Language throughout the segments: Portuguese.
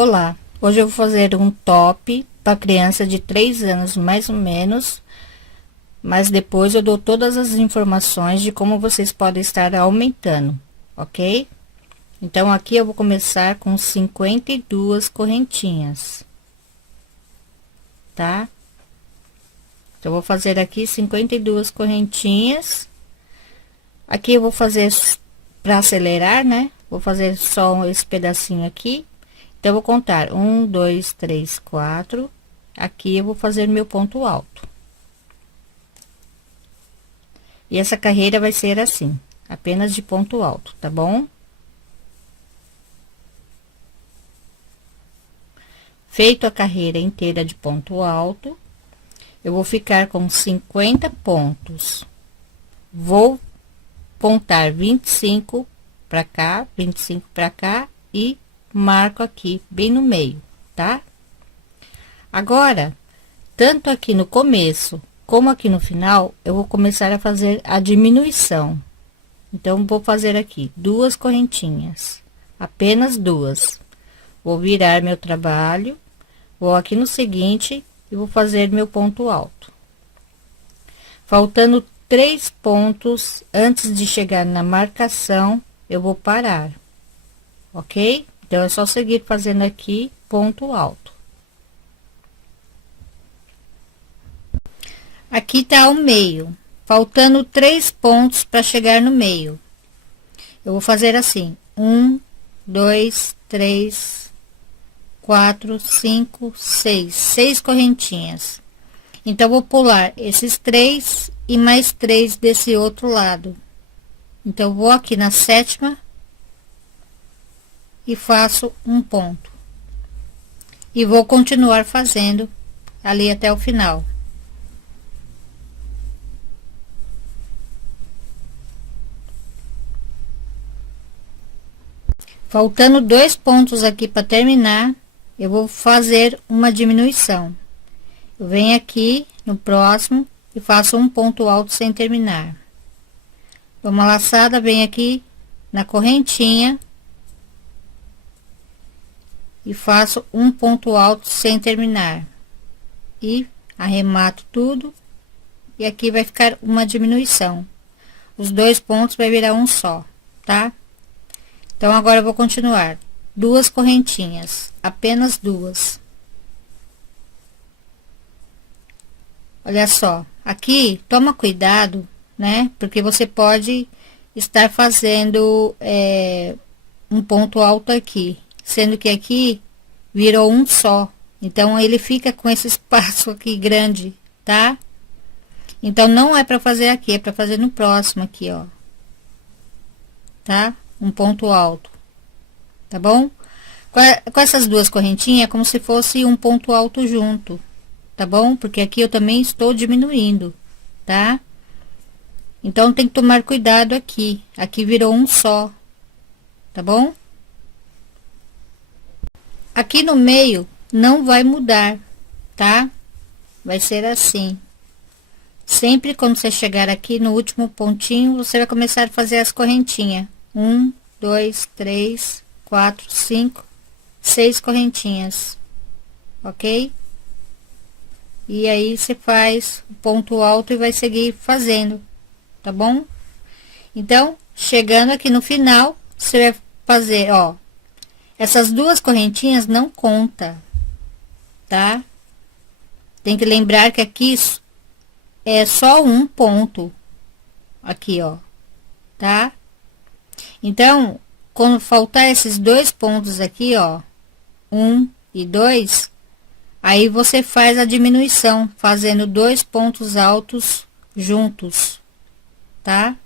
Olá, hoje eu vou fazer um top para criança de 3 anos mais ou menos, mas depois eu dou todas as informações de como vocês podem estar aumentando, ok? Então aqui eu vou começar com 52 correntinhas, tá? Então eu vou fazer aqui 52 correntinhas. Aqui eu vou fazer para acelerar, né? Vou fazer só esse pedacinho aqui. Então, eu vou contar 1, 2, 3, 4. Aqui eu vou fazer meu ponto alto. E essa carreira vai ser assim, apenas de ponto alto, tá bom? Feito a carreira inteira de ponto alto, eu vou ficar com 50 pontos. Vou pontar 25 para cá, 25 para cá e marco aqui bem no meio, tá? Agora, tanto aqui no começo como aqui no final, eu vou começar a fazer a diminuição. Então, vou fazer aqui 2 correntinhas, apenas 2. Vou virar meu trabalho, vou aqui no seguinte e vou fazer meu ponto alto. Faltando 3 pontos antes de chegar na marcação, eu vou parar, ok? Então, é só seguir fazendo aqui ponto alto. Aqui tá o meio, faltando 3 pontos para chegar no meio. Eu vou fazer assim: 1, 2, 3, 4, 5, 6, 6 correntinhas. Então, vou pular esses 3 e mais 3 desse outro lado. Então, vou aqui na sétima e faço um ponto e vou continuar fazendo ali até o final. Faltando 2 pontos aqui para terminar, eu vou fazer uma diminuição. Eu venho aqui no próximo e faço um ponto alto sem terminar. Dou uma laçada, venho aqui na correntinha e faço um ponto alto sem terminar e arremato tudo e aqui vai ficar uma diminuição. Os 2 pontos vai virar um só, tá? Então agora eu vou continuar 2 correntinhas, apenas 2. Olha só, aqui toma cuidado, né? Porque você pode estar fazendo um ponto alto aqui, sendo que aqui virou um só, então ele fica com esse espaço aqui grande, tá? Então não é para fazer aqui, é para fazer no próximo aqui, ó, tá? Um ponto alto, tá bom? Com essas 2 correntinhas é como se fosse um ponto alto junto, tá bom? Porque aqui eu também estou diminuindo, tá? Então tem que tomar cuidado aqui, aqui virou um só, tá bom? Aqui no meio não vai mudar, tá? Vai ser assim. Sempre quando você chegar aqui no último pontinho, você vai começar a fazer as correntinhas. 1, 2, 3, 4, 5, 6 correntinhas, ok? E aí você faz o ponto alto e vai seguir fazendo, tá bom? Então, chegando aqui no final, você vai fazer, ó, essas 2 correntinhas não conta, tá? Tem que lembrar que aqui é só um ponto, aqui, ó, tá? Então, quando faltar esses 2 pontos aqui, ó, 1 e 2, aí você faz a diminuição, fazendo 2 pontos altos juntos, tá?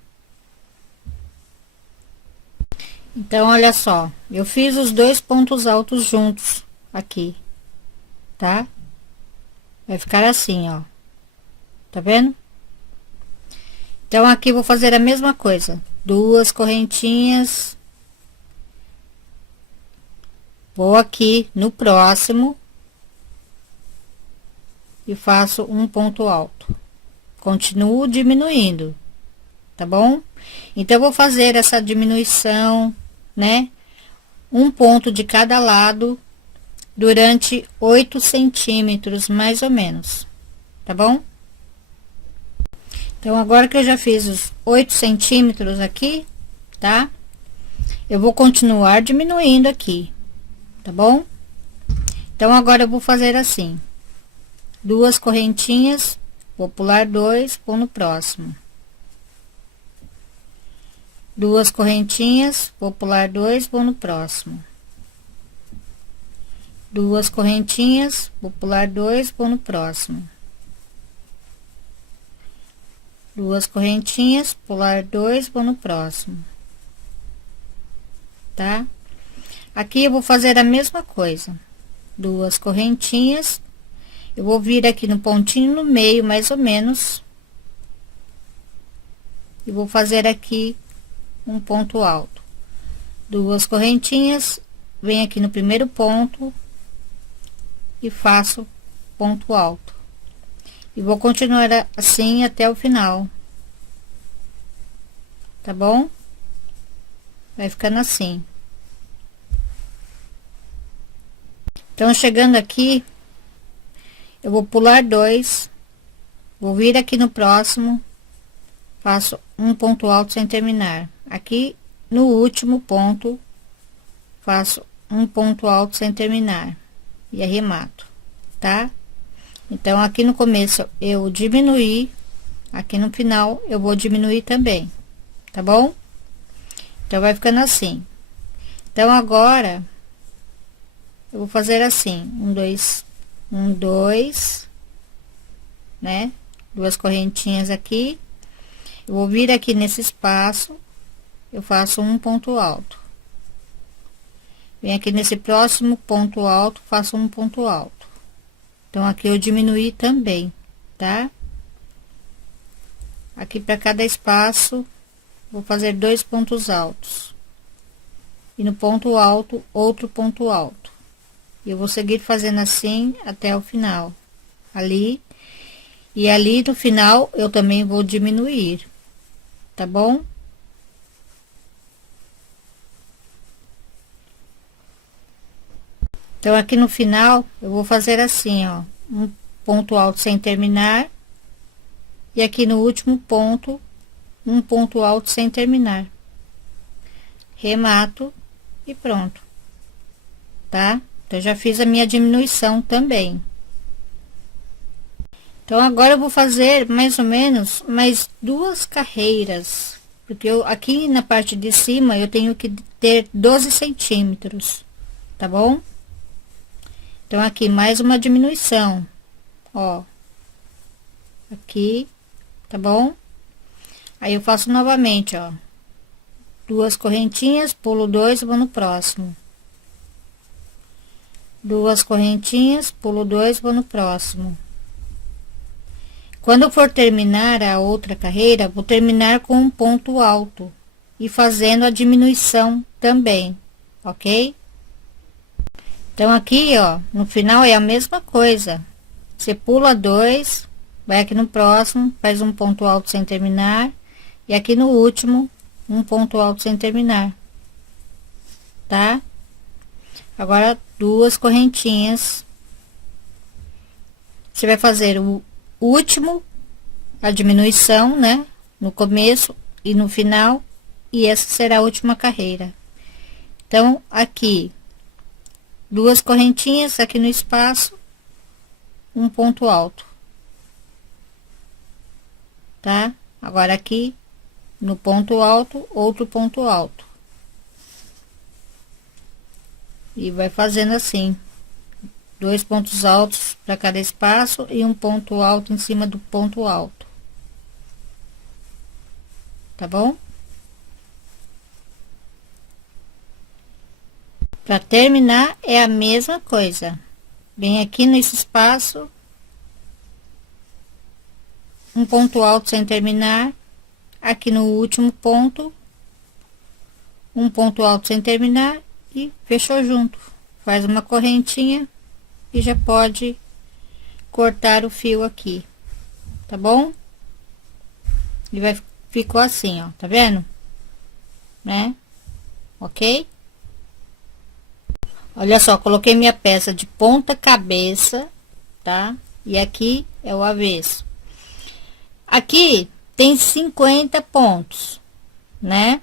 Então, olha só, eu fiz os 2 pontos altos juntos aqui, tá? Vai ficar assim, ó, tá vendo? Então, aqui vou fazer a mesma coisa, 2 correntinhas, vou aqui no próximo e faço um ponto alto, continuo diminuindo, tá bom? Então, eu vou fazer essa diminuição, né? Um ponto de cada lado durante 8 centímetros, mais ou menos, tá bom? Então, agora que eu já fiz os 8 centímetros aqui, tá? Eu vou continuar diminuindo aqui, tá bom? Então, agora eu vou fazer assim, duas correntinhas, vou pular dois, vou no próximo. Duas correntinhas, vou pular dois, vou no próximo. Duas correntinhas, vou pular dois, vou no próximo. Duas correntinhas, pular dois, vou no próximo. Tá? Aqui eu vou fazer a mesma coisa. Duas correntinhas, eu vou vir aqui no pontinho no meio, mais ou menos. E vou fazer aqui um ponto alto. Duas correntinhas, venho aqui no primeiro ponto e faço ponto alto. E vou continuar assim até o final. Tá bom? Vai ficando assim. Então, chegando aqui, eu vou pular dois, vou vir aqui no próximo, faço um ponto alto sem terminar. Aqui no último ponto, faço um ponto alto sem terminar e arremato, tá? Então, aqui no começo eu diminuí, aqui no final eu vou diminuir também, tá bom? Então, vai ficando assim. Então, agora eu vou fazer assim, um, dois, né? Duas correntinhas aqui. Eu vou vir aqui nesse espaço, eu faço um ponto alto. Venho aqui nesse próximo ponto alto, faço um ponto alto. Então, aqui eu diminuí também, tá? Aqui para cada espaço, vou fazer dois pontos altos. E no ponto alto, outro ponto alto. E eu vou seguir fazendo assim até o final. Ali. E ali no final, eu também vou diminuir. Tá bom? Então, aqui no final, eu vou fazer assim, ó. Um ponto alto sem terminar. E aqui no último ponto, um ponto alto sem terminar. Remato e pronto. Tá? Então, já fiz a minha diminuição também. Então, agora eu vou fazer mais ou menos mais duas carreiras. Porque eu, aqui na parte de cima, eu tenho que ter 12 centímetros. Tá bom? Então, aqui mais uma diminuição. Ó. Aqui, tá bom? Aí, eu faço novamente, ó. Duas correntinhas, pulo dois e vou no próximo. Duas correntinhas, pulo dois, vou no próximo. Quando eu for terminar a outra carreira, vou terminar com um ponto alto e fazendo a diminuição também, ok? Então, aqui, ó, no final é a mesma coisa. Você pula dois, vai aqui no próximo, faz um ponto alto sem terminar, e aqui no último, um ponto alto sem terminar, tá? Agora, duas correntinhas. Você vai fazer o último, a diminuição, né? No começo e no final, e essa será a última carreira. Então, aqui, duas correntinhas aqui no espaço, um ponto alto, tá? Agora, aqui, no ponto alto, outro ponto alto. E vai fazendo assim, dois pontos altos para cada espaço e um ponto alto em cima do ponto alto. Tá bom? Para terminar, é a mesma coisa. Vem aqui nesse espaço, um ponto alto sem terminar, aqui no último ponto, um ponto alto sem terminar e fechou junto. Faz uma correntinha e já pode cortar o fio aqui, tá bom? E vai, ficou assim, ó, tá vendo? Né? Ok? Olha só, coloquei minha peça de ponta cabeça, tá? E aqui é o avesso. Aqui tem 50 pontos, né?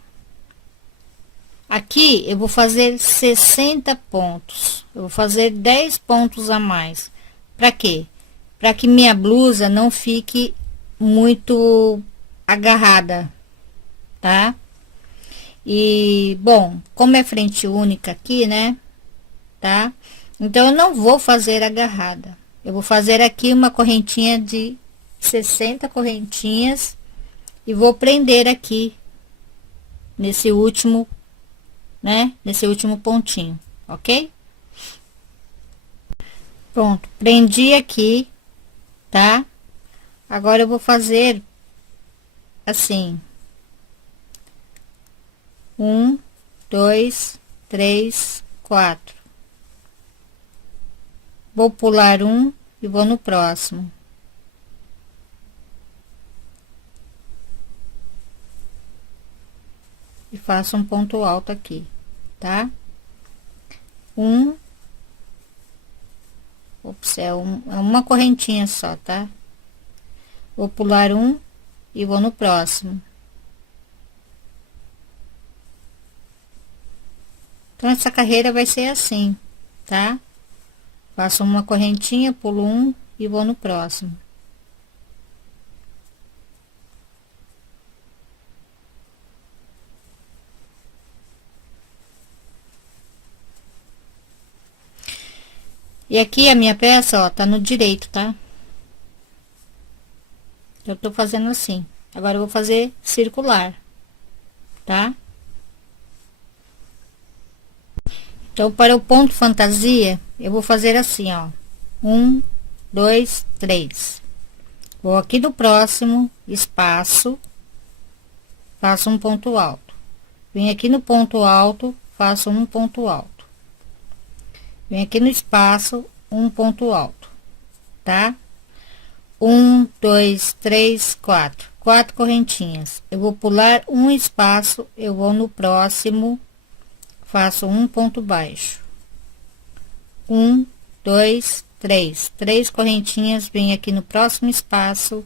Aqui eu vou fazer 60 pontos. Eu vou fazer 10 pontos a mais. Para quê? Para que minha blusa não fique muito agarrada, tá? E, bom, como é frente única aqui, né? Tá? Então, eu não vou fazer agarrada. Eu vou fazer aqui uma correntinha de 60 correntinhas e vou prender aqui nesse último, né? Nesse último pontinho, ok? Pronto, prendi aqui, tá? Agora eu vou fazer assim: 1, 2, 3, 4. Vou pular um e vou no próximo. E faço um ponto alto aqui, tá? Ops, é uma correntinha só, tá? Vou pular um e vou no próximo. Então, essa carreira vai ser assim, tá? Faço uma correntinha, pulo um e vou no próximo. E aqui a minha peça, ó, tá no direito, tá? Eu tô fazendo assim. Agora eu vou fazer circular, tá? Então, para o ponto fantasia, eu vou fazer assim, ó: 1, 2, 3. Vou aqui no próximo espaço, faço um ponto alto. Vem aqui no ponto alto, faço um ponto alto. Vem aqui no espaço, um ponto alto, tá? 1, 2, 3, 4. 4 correntinhas. Eu vou pular um espaço, eu vou no próximo, faço um ponto baixo. 1, 2, 3. 3 correntinhas, vem aqui no próximo espaço,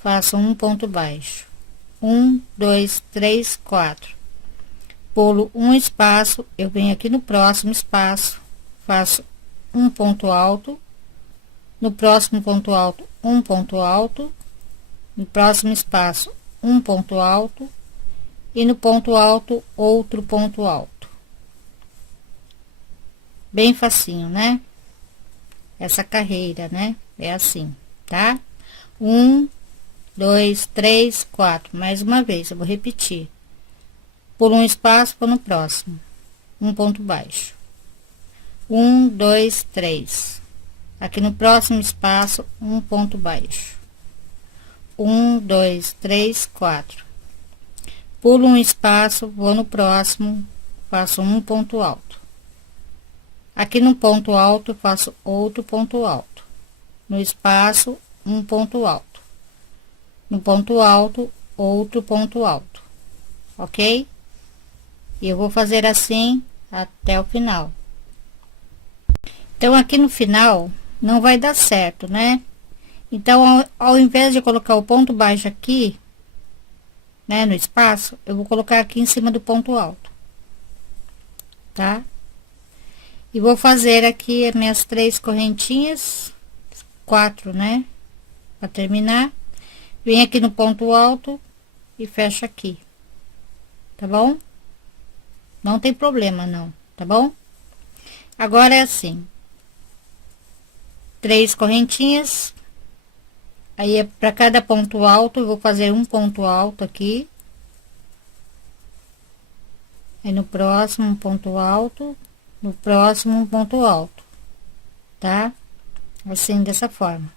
faço um ponto baixo. 1, 2, 3, 4. Pulo um espaço, eu venho aqui no próximo espaço, faço um ponto alto. No próximo ponto alto, um ponto alto. No próximo espaço, um ponto alto. E no ponto alto, outro ponto alto. Bem facinho, né? Essa carreira, né? É assim, tá? 1, 2, 3, 4. Mais uma vez, eu vou repetir. Por um espaço, vou no próximo. Um ponto baixo. 1, 2, 3. Aqui no próximo espaço, um ponto baixo. 1, 2, 3, 4. Pulo um espaço, vou no próximo, faço um ponto alto. Aqui no ponto alto, faço outro ponto alto. No espaço, um ponto alto. No ponto alto, outro ponto alto. Ok? E eu vou fazer assim até o final. Então, aqui no final, não vai dar certo, né? Então, ao invés de colocar o ponto baixo aqui, né, no espaço, eu vou colocar aqui em cima do ponto alto, tá? E vou fazer aqui as minhas 3 correntinhas, 4, né? Para terminar, vem aqui no ponto alto e fecha aqui, tá bom? Não tem problema, não, tá bom? Agora é assim: 3 correntinhas. Aí, é para cada ponto alto, eu vou fazer um ponto alto aqui. Aí, no próximo, um ponto alto. No próximo, um ponto alto. Tá? Assim, dessa forma.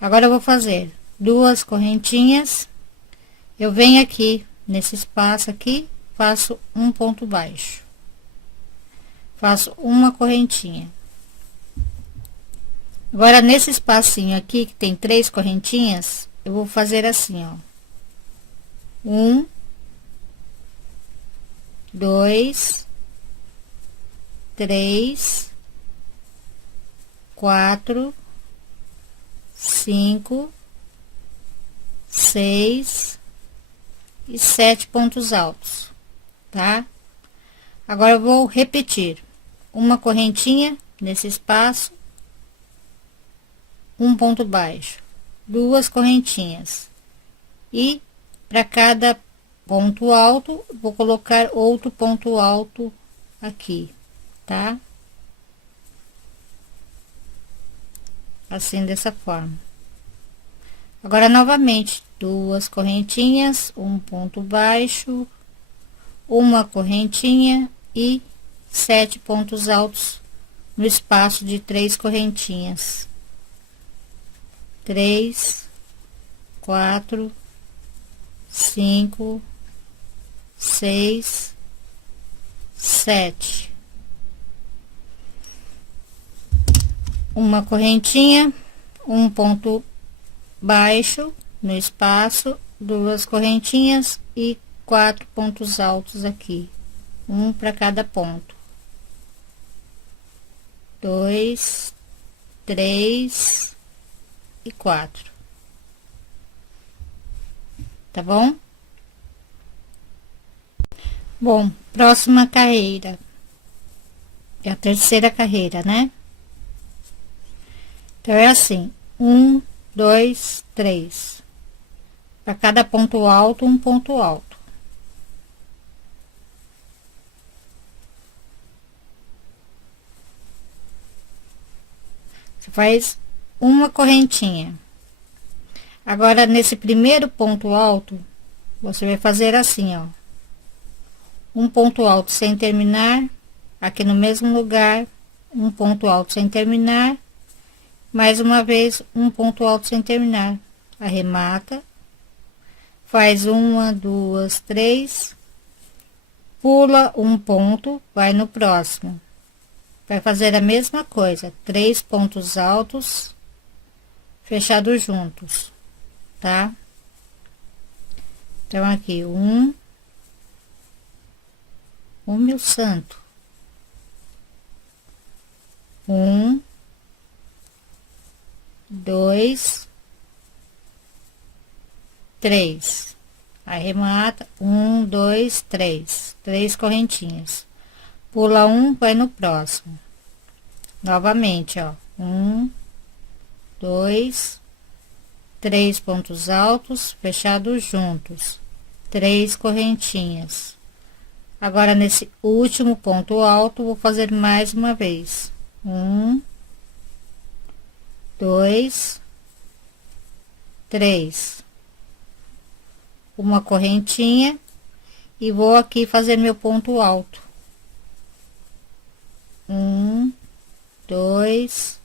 Agora, eu vou fazer 2 correntinhas. Eu venho aqui, nesse espaço aqui, faço um ponto baixo. Faço uma correntinha. Agora, nesse espacinho aqui, que tem 3 correntinhas, eu vou fazer assim, ó: 1, 2, 3, 4, 5, 6 e 7 pontos altos, tá? Agora eu vou repetir uma correntinha nesse espaço, um ponto baixo, duas correntinhas, e para cada ponto alto vou colocar outro ponto alto aqui, tá? Assim, dessa forma. Agora novamente duas correntinhas, um ponto baixo, uma correntinha e 7 pontos altos no espaço de 3 correntinhas. 3, 4, 5, 6, 7. Uma correntinha, um ponto baixo no espaço, duas correntinhas e 4 pontos altos aqui, um para cada ponto. 2, 3 e 4. Tá bom? Bom, próxima carreira. É a terceira carreira, né? Então, é assim: 1, 2, 3. Para cada ponto alto, um ponto alto. Você faz uma correntinha. Agora, nesse primeiro ponto alto, você vai fazer assim, ó. Um ponto alto sem terminar, aqui no mesmo lugar, um ponto alto sem terminar, mais uma vez, um ponto alto sem terminar. Arremata, faz uma, duas, três, pula um ponto, vai no próximo. Vai fazer a mesma coisa, 3 pontos altos, fechados juntos, tá? Então, aqui, meu santo. 1, 2, 3. Arremata, 1, 2, 3. 3 correntinhas. Pula um, vai no próximo. Novamente, ó. 1, 2, 3 pontos altos, fechados juntos. 3 correntinhas. Agora, nesse último ponto alto, vou fazer mais uma vez. 1, 2, 3. Uma correntinha e vou aqui fazer meu ponto alto. 1, 2,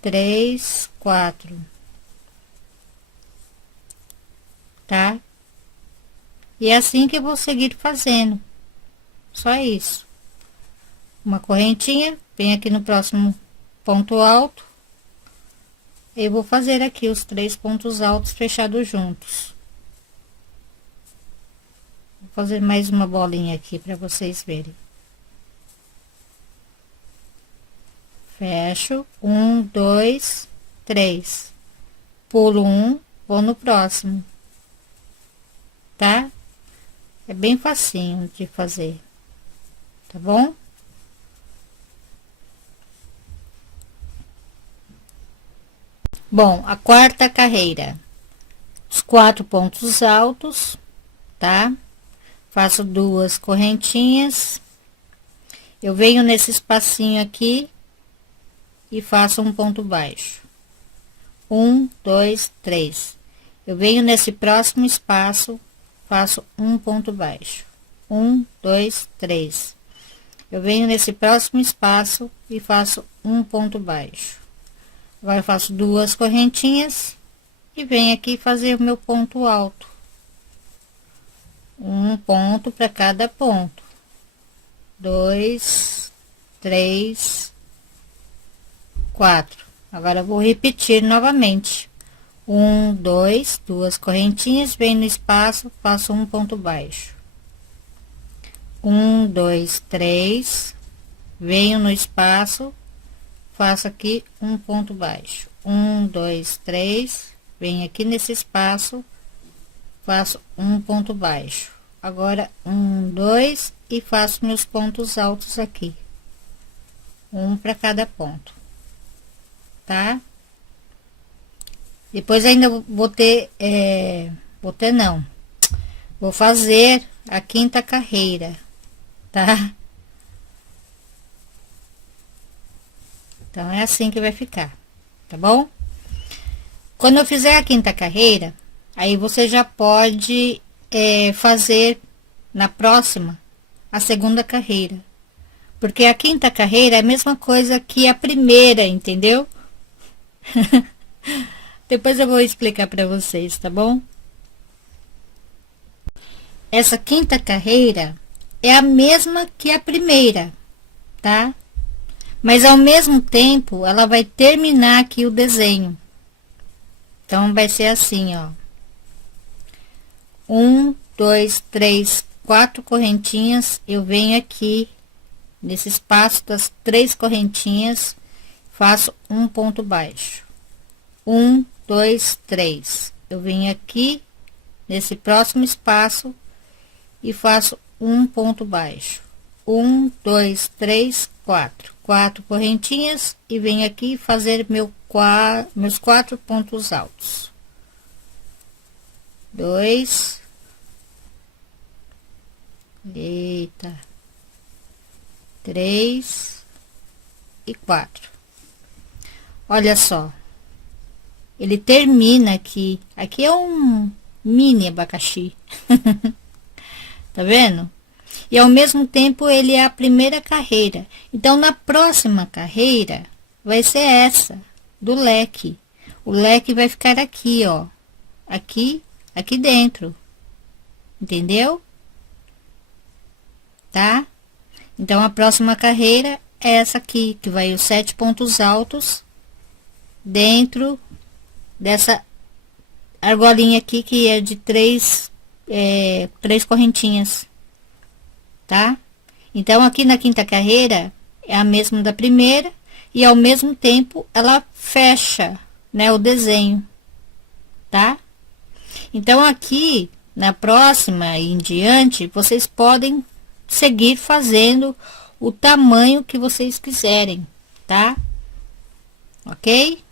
3, 4. Tá? E é assim que eu vou seguir fazendo. Só isso. Uma correntinha, vem aqui no próximo ponto alto. Eu vou fazer aqui os 3 pontos altos fechados juntos. Vou fazer mais uma bolinha aqui para vocês verem. Fecho, 1, 2, 3. Pulo um, vou no próximo. Tá? É bem facinho de fazer, tá bom? Bom, a quarta carreira, os 4 pontos altos, tá? Faço 2 correntinhas, eu venho nesse espacinho aqui e faço um ponto baixo. 1, 2, 3. Eu venho nesse próximo espaço, faço um ponto baixo. 1, 2, 3. Eu venho nesse próximo espaço e faço um ponto baixo. Agora eu faço 2 correntinhas e venho aqui fazer o meu ponto alto. Um ponto para cada ponto. 2, 3, 4. Agora eu vou repetir novamente. 1, 2, 2 correntinhas, venho no espaço, faço um ponto baixo. 1, 2, 3, venho no espaço, faço aqui um ponto baixo, 1, 2, 3, venho aqui nesse espaço, faço um ponto baixo, agora 1, 2 e faço meus pontos altos aqui, um para cada ponto, tá? Depois ainda vou ter, não, vou fazer a quinta carreira, tá? Então é assim que vai ficar, tá bom? Quando eu fizer a quinta carreira, aí você já pode fazer na próxima a segunda carreira, porque a quinta carreira é a mesma coisa que a primeira, entendeu? Depois eu vou explicar para vocês, tá bom? Essa quinta carreira é a mesma que a primeira, tá? Mas ao mesmo tempo, ela vai terminar aqui o desenho. Então, vai ser assim, ó. 1, 2, 3, 4 correntinhas. Eu venho aqui, nesse espaço das 3 correntinhas, faço um ponto baixo. 1, 2, 3. Eu venho aqui, nesse próximo espaço, e faço um ponto baixo. 1, 2, 3, 4. 4 correntinhas e venho aqui fazer meus 4 pontos altos. 2. Eita. 3 e 4. Olha só. Ele termina aqui. Aqui é um mini abacaxi. Tá vendo? E ao mesmo tempo ele é a primeira carreira. Então na próxima carreira vai ser essa do leque. O leque vai ficar aqui, ó. Aqui dentro. Entendeu? Tá? Então a próxima carreira é essa aqui, que vai os 7 pontos altos dentro dessa argolinha aqui, que é de 3 correntinhas. Tá? Então aqui na quinta carreira é a mesma da primeira e ao mesmo tempo ela fecha, né, o desenho, tá? Então aqui na próxima e em diante vocês podem seguir fazendo o tamanho que vocês quiserem, tá? Ok?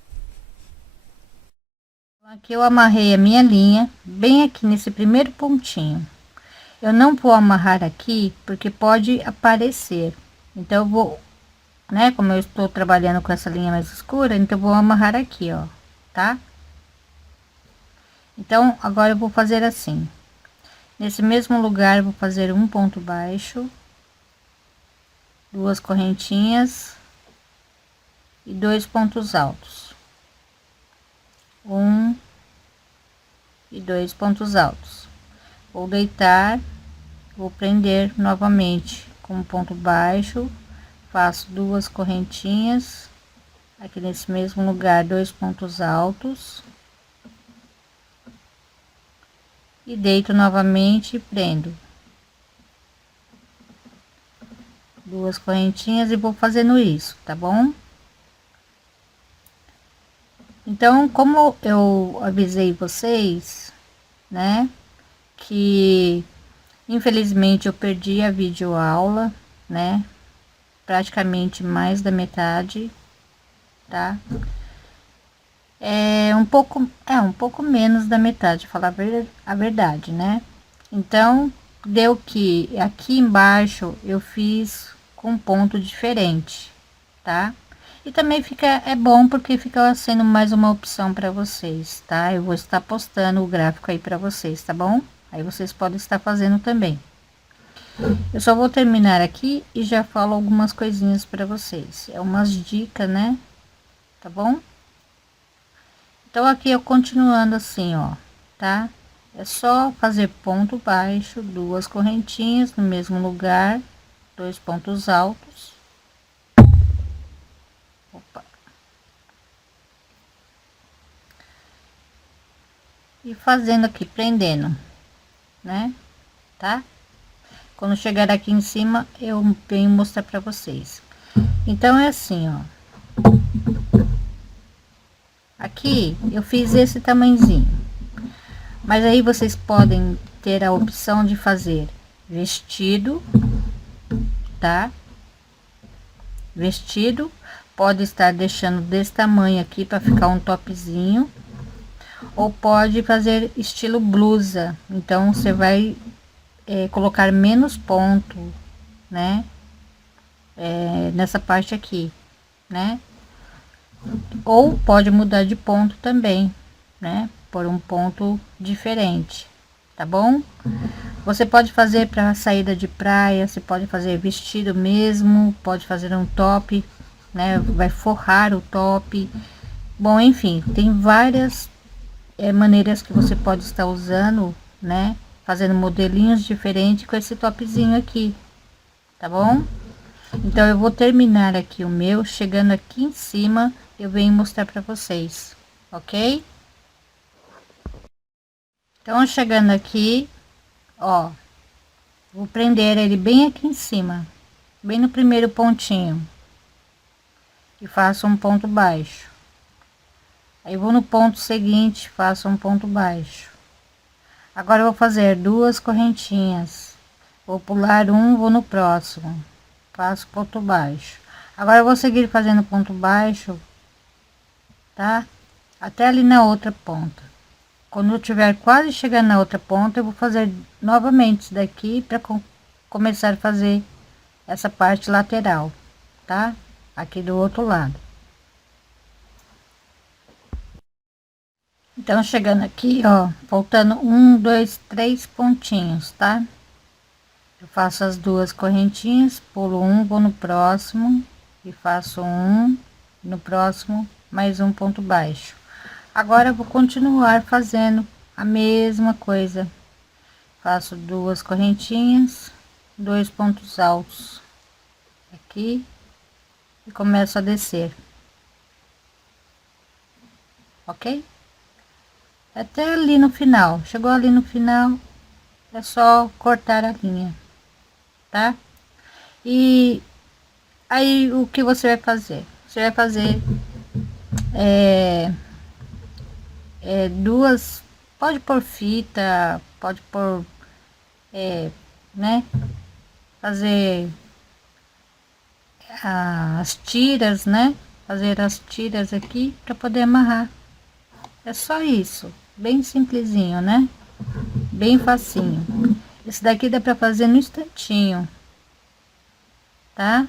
Aqui eu amarrei a minha linha bem aqui nesse primeiro pontinho. Eu não vou amarrar aqui, porque pode aparecer. Então, eu vou, né? Como eu estou trabalhando com essa linha mais escura, então eu vou amarrar aqui, ó, tá? Então, agora eu vou fazer assim. Nesse mesmo lugar, eu vou fazer um ponto baixo, 2 correntinhas e 2 pontos altos. 1 e 2 pontos altos. Vou deitar. Vou prender novamente com um ponto baixo, faço 2 correntinhas, aqui nesse mesmo lugar 2 pontos altos, e deito novamente e prendo 2 correntinhas e vou fazendo isso, tá bom? Então, como eu avisei vocês, né, que infelizmente eu perdi a videoaula, né? Praticamente mais da metade, tá? Um pouco menos da metade, falar a verdade, né? Então, deu que aqui embaixo eu fiz com um ponto diferente, tá? E também é bom porque fica sendo mais uma opção para vocês, tá? Eu vou estar postando o gráfico aí para vocês, tá bom? Aí vocês podem estar fazendo também. Eu só vou terminar aqui e já falo algumas coisinhas para vocês. É umas dicas, né? Tá bom? Então, aqui eu continuando assim, ó, tá? É só fazer ponto baixo, 2 correntinhas no mesmo lugar, 2 pontos altos. Opa. E fazendo aqui, prendendo, né? Tá? Quando chegar aqui em cima, eu venho mostrar para vocês. Então é assim, ó. Aqui eu fiz esse tamanhozinho, mas aí vocês podem ter a opção de fazer vestido, tá? Vestido, pode estar deixando desse tamanho aqui para ficar um topzinho, ou pode fazer estilo blusa. Então você vai colocar menos ponto, né? Nessa parte aqui, né? Ou pode mudar de ponto também, né? Por um ponto diferente, tá bom? Você pode fazer para saída de praia, você pode fazer vestido mesmo, pode fazer um top, né? Vai forrar o top. Bom, enfim, tem várias maneiras que você pode estar usando, né? Fazendo modelinhos diferentes com esse topzinho aqui, tá bom? Então eu vou terminar aqui o meu, chegando aqui em cima, eu venho mostrar para vocês, ok? Então chegando aqui, ó, vou prender ele bem aqui em cima, bem no primeiro pontinho, e faço um ponto baixo. Aí vou no ponto seguinte, faço um ponto baixo. Agora eu vou fazer duas correntinhas, vou pular um, vou no próximo, faço ponto baixo. Agora eu vou seguir fazendo ponto baixo, tá? Até ali na outra ponta. Quando eu tiver quase chegando na outra ponta, eu vou fazer novamente isso daqui para começar a fazer essa parte lateral, tá? Aqui do outro lado. Então chegando aqui, ó, faltando um, dois, três pontinhos, tá? Eu faço as duas correntinhas, pulo um, vou no próximo e faço um, no próximo mais um ponto baixo. Agora eu vou continuar fazendo a mesma coisa, faço duas correntinhas, dois pontos altos aqui e começo a descer, ok? Até ali no final. Chegou ali no final, é só cortar a linha, tá? E aí o que você vai fazer? Você vai fazer duas, pode pôr fita, pode pôr, né? Fazer as tiras, né? Fazer as tiras aqui para poder amarrar. É só isso, bem simplesinho, né? Bem facinho. Esse daqui dá para fazer no instantinho, tá?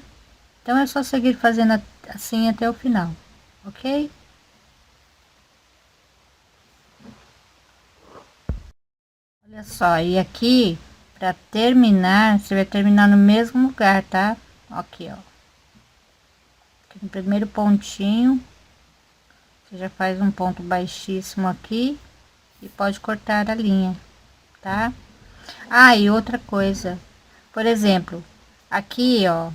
Então é só seguir fazendo assim até o final, ok? Olha só, e aqui para terminar, você vai terminar no mesmo lugar, tá? Aqui, ó. Aqui no primeiro pontinho, você já faz um ponto baixíssimo aqui e pode cortar a linha, tá? Ah, e outra coisa, por exemplo, aqui, ó,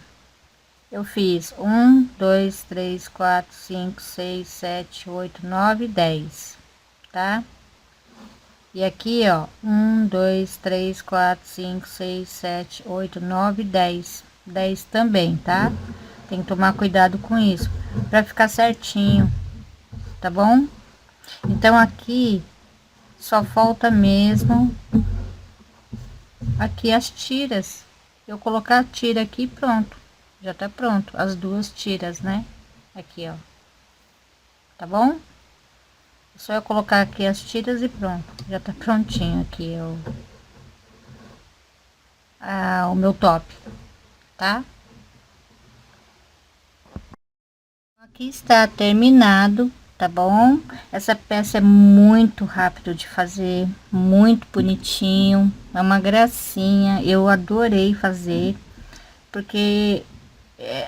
eu fiz 1, 2, 3, 4, 5, 6, 7, 8, 9, 10, tá? E aqui, ó, 1, 2, 3, 4, 5, 6, 7, 8, 9, 10. 10 também, tá? Tem que tomar cuidado com isso, pra ficar certinho, tá bom? Então aqui só falta mesmo aqui as tiras. Eu colocar a tira aqui, pronto, já tá pronto as duas tiras, né? Aqui, ó, tá bom? É só eu colocar aqui as tiras e pronto, já tá prontinho aqui o meu top, tá? Aqui está terminado, tá bom? Essa peça é muito rápido de fazer, muito bonitinho, é uma gracinha, eu adorei fazer, porque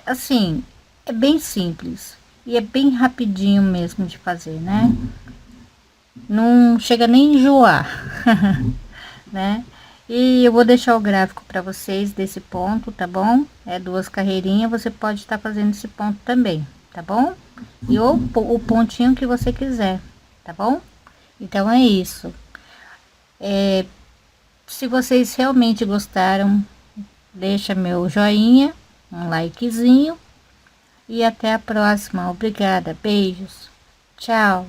assim, é bem simples e é bem rapidinho mesmo de fazer, né? Não chega nem enjoar, né? E eu vou deixar o gráfico para vocês desse ponto, tá bom? É duas carreirinhas, você pode estar fazendo esse ponto também, tá bom? E o pontinho que você quiser, tá bom? Então é isso. Se vocês realmente gostaram, deixa meu joinha, um likezinho e até a próxima. Obrigada, beijos, tchau.